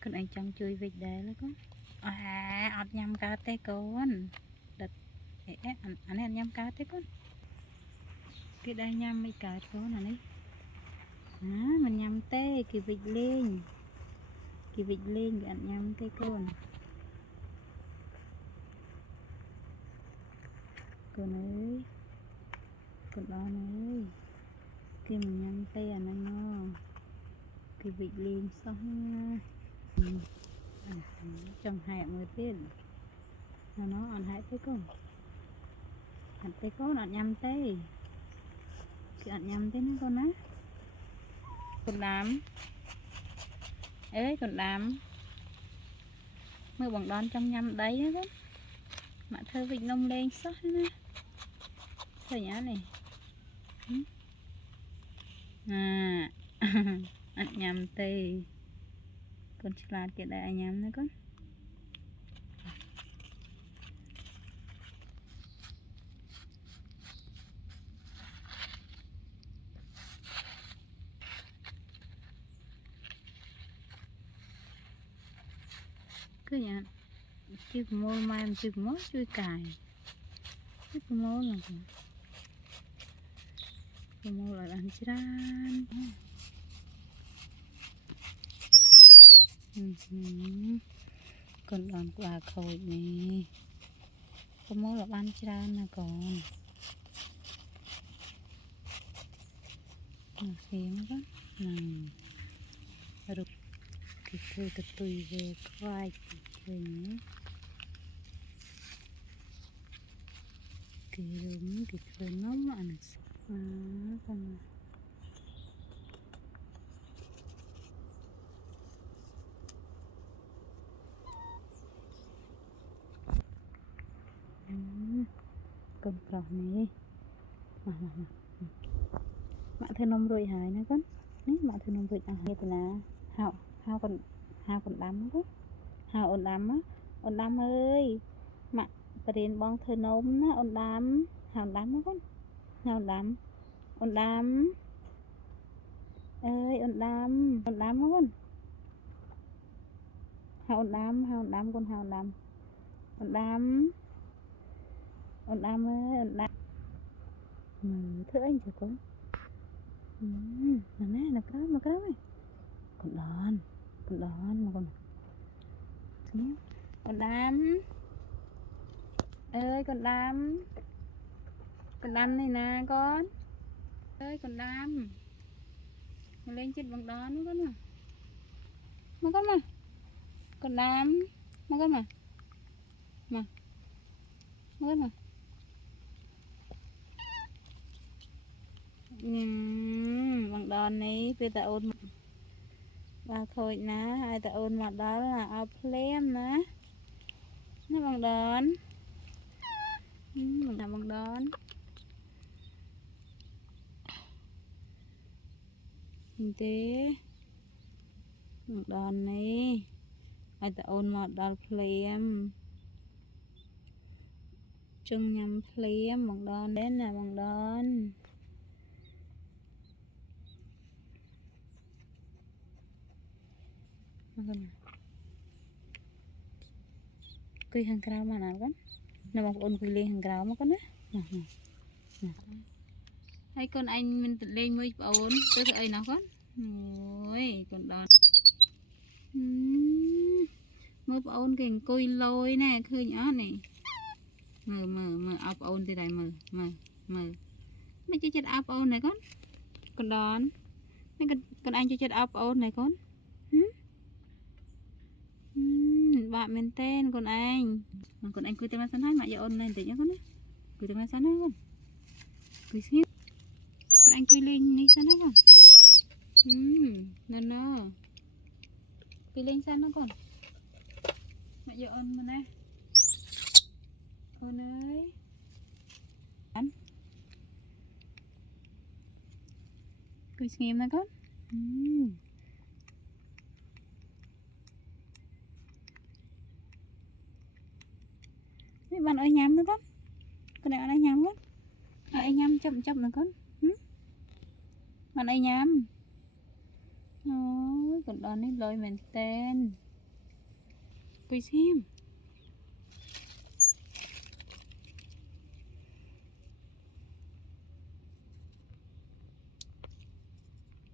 con anh chẳng chui vịt đá lấy con ọt nhầm cá tê con đợt anh ăn nhầm cá tê con cái đây nhầm mấy cá con này mình nhầm tê cái vịt lên cái ăn nhầm tê con ơi con đó ơi cái mình nhầm tê anh ăn ngon cái vịt lên xong trong hai người tiên nó ăn hai tê con ăn tê con ăn nhầm tê cái ăn nhầm tê nó con á con đám ế con đám mưa bằng đón trong nhầm đấy đó mà thơ vịt nông lên sót nè thôi nhá này ăn nhầm tê con chả kia đây anh nhầm nữa con cứ nhá chứ môi mai chứ mốt chui cài chứ môi là cái môi là ăn chán còn đòn quả khôi nè cái môi là ăn chán nè còn xem đó rồi cái cười từ tùy về khoai mình cái đúng cái cười nó mà ăn con con cỏ này mạ thơ nông rồi hài nè con nè mạ thơ nông rồi hài từ là hao còn đám đó hao ôn đám ơi mạ tiền bong thơ nông á ôn đám hao đám đó con hao đám ôn đám ơi ôn đám đó con hao đám con hao đám ôn đám ơi ôn đám thưa anh chả con là cái đó này con đòn mà con xem con đám ơi con đám này nè con ơi con đám mà lên chết bằng đó nữa con mà con đám mà con mà con mà bằng đòn này bây giờ ôn và thôi ná hai ta ôn mặt đó là ao plem ná nó bằng đòn mình làm bằng đòn kinh tế bằng đòn này hai ta ôn mặt đó plem chung nhầm plem bằng đòn đến là bằng đòn cây hàng cào mà nào con nó bằng ôn cây lên hàng cào mà con á hay con anh mình lên mới ôn tới đây nào con ôi con đòn mới ôn kìa côi lôi nè khơi nhỏ này mờ áp ôn từ đây mờ mấy chiếc áp ôn này con đòn mấy con anh cho chiếc áp ôn này con bạn mình tên con anh cười tên sẵn hết mà giờ ôn lên tí nhá con đấy cười tên sẵn hết con cười xíu con anh cười lên đi sẵn hết con nó cười lên sẵn nó con mẹ giờ ôn mà nè ôn ơi anh cười xem nè con bạn ơi nhắm nữa con này bạn ơi nhắm con bạn ơi nhắm chậm nữa con bạn ơi nhắm Ôi, con đón ấy lôi mình tên. Quỳ sim.